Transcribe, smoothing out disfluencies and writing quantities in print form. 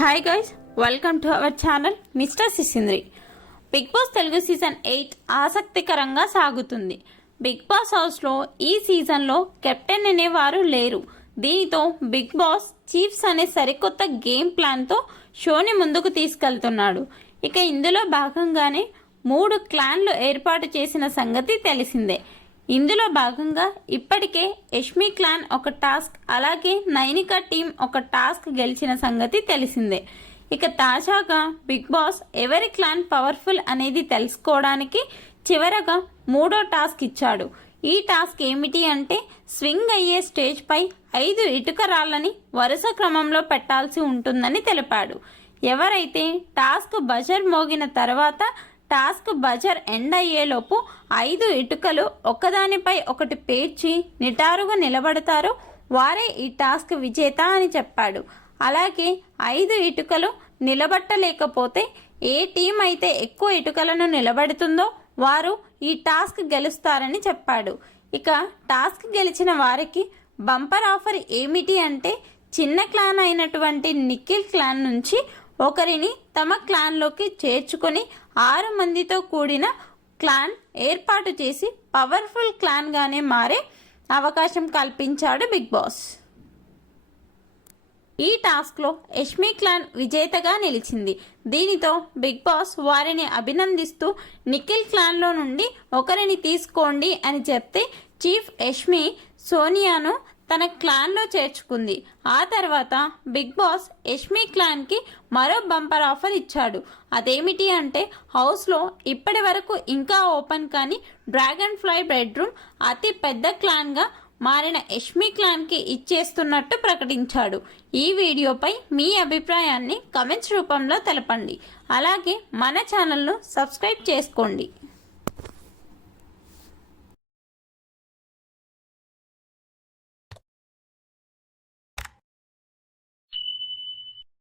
Hi guys, welcome to our channel mister Sisindri. Big boss Telugu season 8 ఆసక్తికరంగా సాగుతుంది. Big boss హౌస్లో ఈ సీజన్లో కెప్టెన్ అనేవారు లేరు. దీనితో బిగ్ బాస్ చీఫ్స్ అనే సరికొత్త గేమ్ ప్లాన్తో షోని ముందుకు తీసుకెళ్తున్నాడు. ఇక ఇందులో భాగంగానే 3 క్లాన్లు ఏర్పాటు చేసిన సంగతి తెలిసిందే. ఇందులో భాగంగా ఇప్పటికే యష్మి క్లాన్ ఒక టాస్క్, అలాగే నైనిక టీం ఒక టాస్క్ గెలిచిన సంగతి తెలిసిందే. ఇక తాజాగా బిగ్ బాస్ ఎవరి క్లాన్ పవర్ఫుల్ అనేది తెలుసుకోవడానికి చివరగా 3వ టాస్క్ ఇచ్చాడు. ఈ టాస్క్ ఏమిటి అంటే, స్వింగ్ అయ్యే స్టేజ్ పై 5 ఇటుక రాళ్ళని వరుస క్రమంలో పెట్టాల్సి ఉంటుందని తెలిపాడు. ఎవరైతే టాస్క్ బజర్ మోగిన తర్వాత టాస్క్ బజర్ ఎండ్ అయ్యేలోపు 5 ఇటుకలు ఒకదానిపై ఒకటి పేర్చి నిటారుగా నిలబడతారో వారే ఈ టాస్క్ విజేత అని చెప్పాడు. అలాగే 5 ఇటుకలు నిలబట్టలేకపోతే ఏ టీం అయితే ఎక్కువ ఇటుకలను నిలబెడుతుందో వారు ఈ టాస్క్ గెలుస్తారని చెప్పాడు. ఇక టాస్క్ గెలిచిన వారికి బంపర్ ఆఫర్ ఏమిటి అంటే, చిన్న క్లాన్ అయినటువంటి నిఖిల్ క్లాన్ నుంచి ఒకరిని తమ క్లాన్లోకి చేర్చుకొని 6 మందితో కూడిన క్లాన్ ఏర్పాటు చేసి పవర్ఫుల్ క్లాన్గానే మారే అవకాశం కల్పించాడు బిగ్ బాస్. ఈ టాస్క్లో యష్మి క్లాన్ విజేతగా నిలిచింది. దీనితో బిగ్ బాస్ వారిని అభినందిస్తూ నిఖిల్ క్లాన్లో నుండి ఒకరిని తీసుకోండి అని చెప్తే చీఫ్ యష్మి సోనియాను తన క్లాన్లో చేర్చుకుంది. ఆ తర్వాత బిగ్ బాస్ యష్మి క్లాన్కి మరో బంపర్ ఆఫర్ ఇచ్చాడు. అదేమిటి అంటే, హౌస్లో ఇప్పటి వరకు ఇంకా ఓపెన్ కాని డ్రాగన్ ఫ్లై బెడ్రూమ్ అతి పెద్ద క్లాన్గా మారిన యష్మి క్లాన్కి ఇచ్చేస్తున్నట్టు ప్రకటించాడు. ఈ వీడియోపై మీ అభిప్రాయాన్ని కమెంట్స్ రూపంలో తెలపండి. అలాగే మన ఛానల్ను సబ్స్క్రైబ్ చేసుకోండి.